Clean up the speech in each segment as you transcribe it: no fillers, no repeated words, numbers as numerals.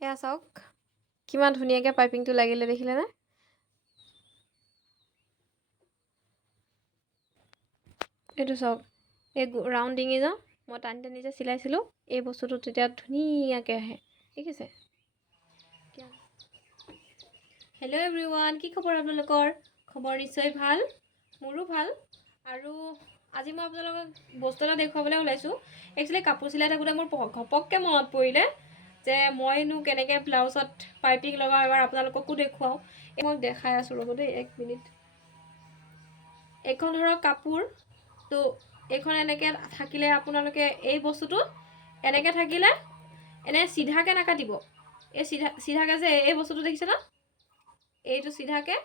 এয়া চাওক কিমান ধুনীয়াকৈ পাইপিংটো লাগিলে দেখিলেনে? এইটো চাওক এই ৰাউণ্ড ডিঙি যে মই টানি টানি যে চিলাইছিলোঁ এই বস্তুটো তেতিয়া ধুনীয়াকৈ আহে দেখিছে? হেল্ল' এভৰিৱান, কি খবৰ আপোনালোকৰ? খবৰ নিশ্চয় ভাল, মোৰো ভাল। আৰু আজি মই আপোনালোকক বস্তু এটা দেখুৱাবলৈ ওলাইছোঁ। একচুৱেলি কাপোৰ চিলাই থাকোঁতে মোৰ ঘপককৈ মনত পৰিলে যে মইনো কেনেকৈ ব্লাউজত পাইপিং লগাওঁ, এবাৰ আপোনালোককো দেখুৱাওঁ। মই দেখাই আছোঁ ৰ'ব দেই, 1 মিনিট। এইখন ধৰক কাপোৰ, তো এইখন এনেকৈ থাকিলে আপোনালোকে এই বস্তুটো এনেকৈ থাকিলে এনে চিধাকৈ নাকাটিব। এই চিধাকৈ যে এই বস্তুটো দেখিছে ন, এইটো চিধাকৈ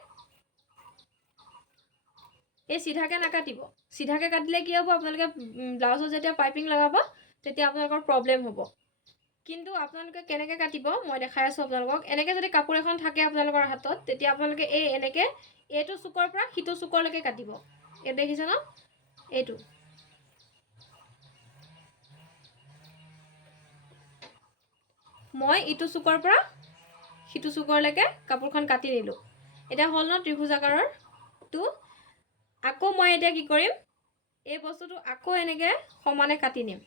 নাকাটিব। চিধাকৈ কাটিলে কি হ'ব, আপোনালোকে ব্লাউজত যেতিয়া পাইপিং লগাব তেতিয়া আপোনালোকৰ প্ৰব্লেম হ'ব। কিন্তু আপোনালোকে কেনেকৈ কাটিব মই দেখাই আছোঁ আপোনালোকক। এনেকৈ যদি কাপোৰ এখন থাকে আপোনালোকৰ হাতত, তেতিয়া আপোনালোকে এনেকৈ এইটো চুকৰ পৰা সিটো চুকৰলৈকে কাটিব। এই দেখিছে ন, এইটো মই ইটো চুকৰ পৰা সিটো চুকৰলৈকে কাপোৰখন কাটি নিলোঁ। এতিয়া হ'ল ন ত্ৰিভুজ আকাৰৰ টো। আকৌ মই এতিয়া কি কৰিম, এই বস্তুটো আকৌ এনেকৈ সমানে কাটি নিম।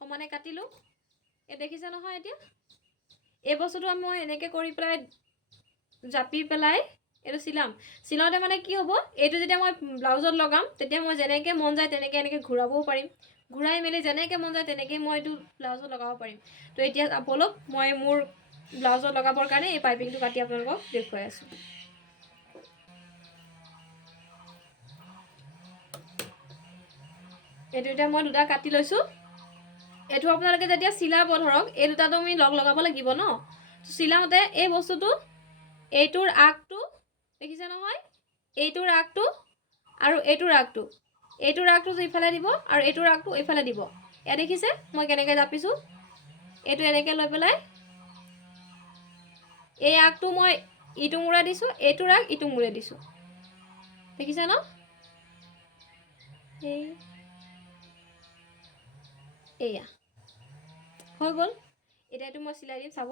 সমানে কাটিলোঁ, এই দেখিছে নহয়। এতিয়া এই বস্তুটো মই এনেকৈ কৰি পেলাই জাপি পেলাই এইটো চিলাওঁতে মানে কি হ'ব, এইটো যেতিয়া মই ব্লাউজত লগাম তেতিয়া মই যেনেকৈ মন যায় তেনেকৈ এনেকৈ ঘূৰাবও পাৰিম। ঘূৰাই মেলি যেনেকৈ মন যায় তেনেকৈ মই এইটো ব্লাউজত লগাব পাৰিম। তো এতিয়া ব'লক মই মোৰ ব্লাউজত লগাবৰ কাৰণে এই পাইপিংটো কাটি আপোনালোকক দেখুৱাই আছোঁ। এইটো এতিয়া মই দুটা কাটি লৈছোঁ। এইটো আপোনালোকে যেতিয়া চিলাব ধৰক এই দুটাটো আমি লগাব লাগিব ন। চিলাওঁতে এই বস্তুটো এইটোৰ আগটো দেখিছে নহয়, এইটোৰ আগটো আৰু এইটোৰ আগটো ইফালে দিব আৰু এইটোৰ আগটো এইফালে দিব। এয়া দেখিছে মই কেনেকৈ জাপিছোঁ। এইটো এনেকৈ লৈ পেলাই এই আগটো মই ইটো মূৰে দিছোঁ, এইটোৰ আগ ইটো মূৰে দিছোঁ। দেখিছে ন? এয়া হৈ গ'ল। এতিয়া এইটো মই চিলাই দিম, চাব।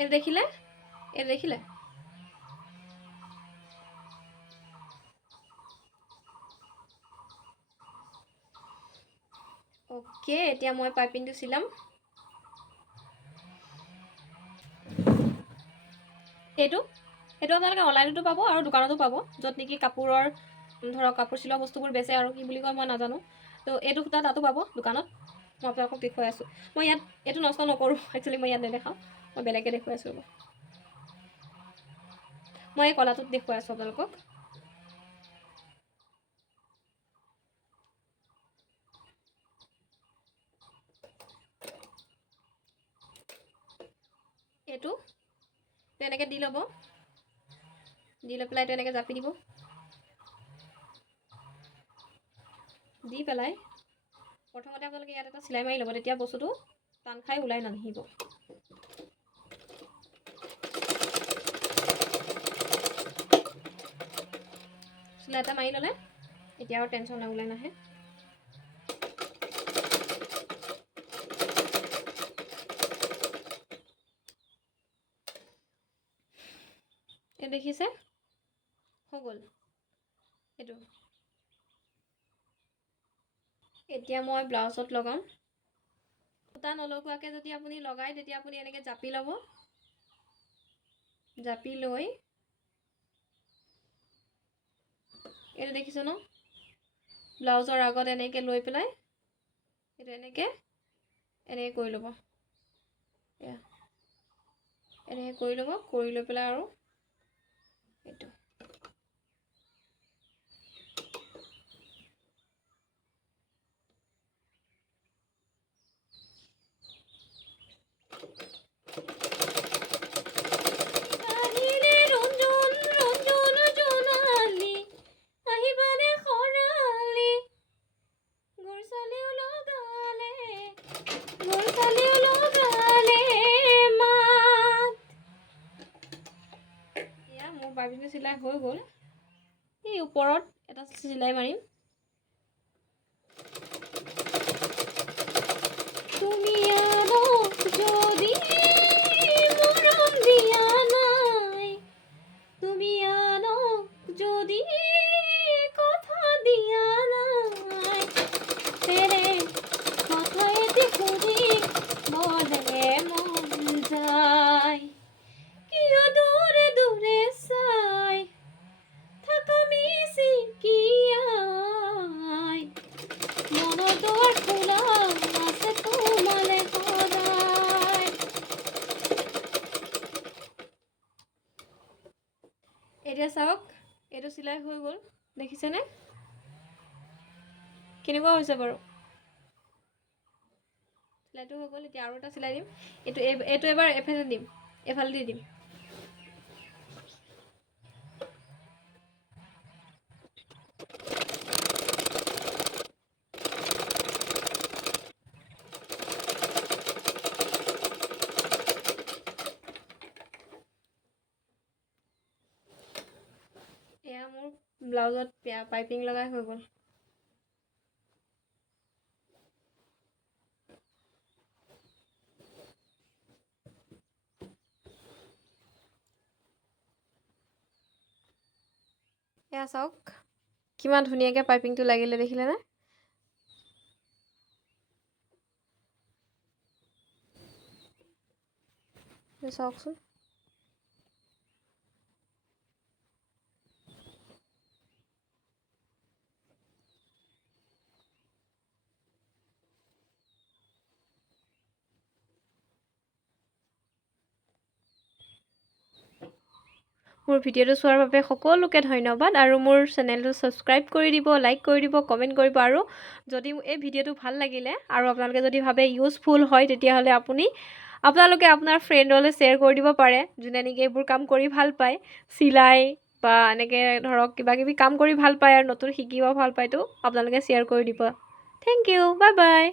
এইটো দেখিলে, অ'কে। এতিয়া মই পাইপিংটো চিলাম। এইটো আপোনালোকে অনলাইনতো পাব আৰু দোকানতো পাব, য'ত নেকি কাপোৰৰ ধৰক কাপোৰ চিলোৱা বস্তুবোৰ বেচে আৰু কি বুলি কয় মই নাজানো। তো এইটো সূতা তাতো পাব দোকানত। মই আপোনালোকক দেখুৱাই আছোঁ। মই ইয়াত এইটো নষ্ট নকৰোঁ, একচুৱেলি মই ইয়াত নেদেখাওঁ, মই বেলেগকৈ দেখুৱাই আছোঁ। মই এই কলাটোত দেখুৱাই আছোঁ আপোনালোকক। এইটো এনেকৈ দি ল'ব, দি লৈ পেলাই এইটো এনেকৈ জাপি দিব। দি পেলাই প্ৰথমতে আপোনালোকে ইয়াত এটা চিলাই মাৰি ল'ব, তেতিয়া বস্তুটো টান খাই ওলাই নাহিব। চিলাই এটা মাৰি ল'লে এতিয়া আৰু টেনশ্যন নাই, ওলাই নাহে। এই দেখিছে হৈ গ'ল এইটো। এতিয়া মই ব্লাউজত লগাম। সূতা নলগোৱাকৈ যদি আপুনি লগায় তেতিয়া আপুনি এনেকৈ জাপি ল'ব। জাপি লৈ এইটো দেখিছোঁ ন, ব্লাউজৰ আগত এনেকৈ লৈ পেলাই এইটো এনেকৈ কৰি ল'ব। এয়া এনেকৈ কৰি ল'ব, কৰি লৈ পেলাই আৰু এইটো এনেকৈ চিলাই হৈ গ'ল। এই ওপৰত এটা চিলাই মাৰিম। তুমি আনক যদি মৰম দিয়া নাই, তুমি আনক যদি কথা দিয়া নাই, তেৰে কথা এটি শুনি মনে মন যায়। কিয় দূৰে দূৰে চাই থাকা মিচিকিয়াই, মনৰ দুৱাৰ খোলা আছে তোমালে সদায়। এতিয়া চাওক, এইটো চিলাই হৈ গ'ল, দেখিছেনে কেনেকুৱা হৈছে বাৰু? চিলাইটো হৈ গ'ল। এতিয়া আৰু এটা চিলাই দিম। এইটো এবাৰ এফালে দিম, এফালে দি দিম। এয়া মোৰ ব্লাউজত পাইপিং লগাই হৈ গ'ল। এয়া চাওক কিমান ধুনীয়াকৈ পাইপিংটো লাগিলে, দেখিলেনে? চাওকচোন। মোৰ ভিডিঅ'টো চোৱাৰ বাবে সকলোকে ধন্যবাদ, আৰু মোৰ চেনেলটো ছাবস্ক্ৰাইব কৰি দিব, লাইক কৰি দিব, কমেণ্ট কৰিব। আৰু যদি এই ভিডিঅ'টো ভাল লাগিলে আৰু আপোনালোকে যদি ভাবে ইউজফুল হয়, তেতিয়াহ'লে আপোনালোকে আপোনাৰ ফ্ৰেণ্ডলৈ শ্বেয়াৰ কৰি দিব পাৰে, যোনে নেকি এইবোৰ কাম কৰি ভাল পায়, চিলাই বা এনেকৈ ধৰক কিবা কিবি কাম কৰি ভাল পায় আৰু নতুন শিকিব ভাল পায়তো আপোনালোকে শ্বেয়াৰ কৰি দিব। Thank you, bye by.